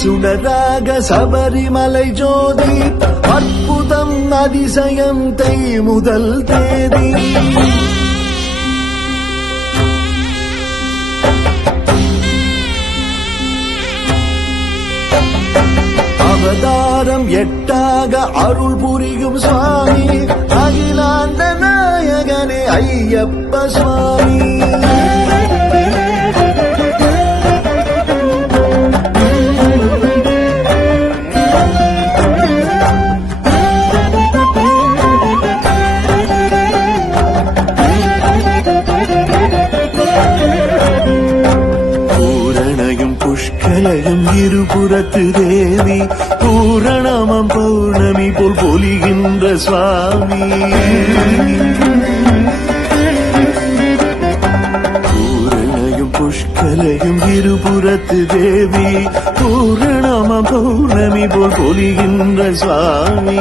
சுடராக சபரிமலை ஜோதி அற்புதம் அதிசயம் தை முதல் தேதி அவதாரம் எட்டாக அருள் புரியும் சுவாமி அகிலாண்ட நாயகனே ஐயப்ப சுவாமி புஷ்கலையும் இருபுறத்து தேவி பூரணமம் பௌர்ணமி போல் பொலிகின்ற சுவாமி பூரணையும் புஷ்கலையும் இருபுறத்து தேவி பூரணமம் பௌர்ணமி போல் பொலிகின்ற சுவாமி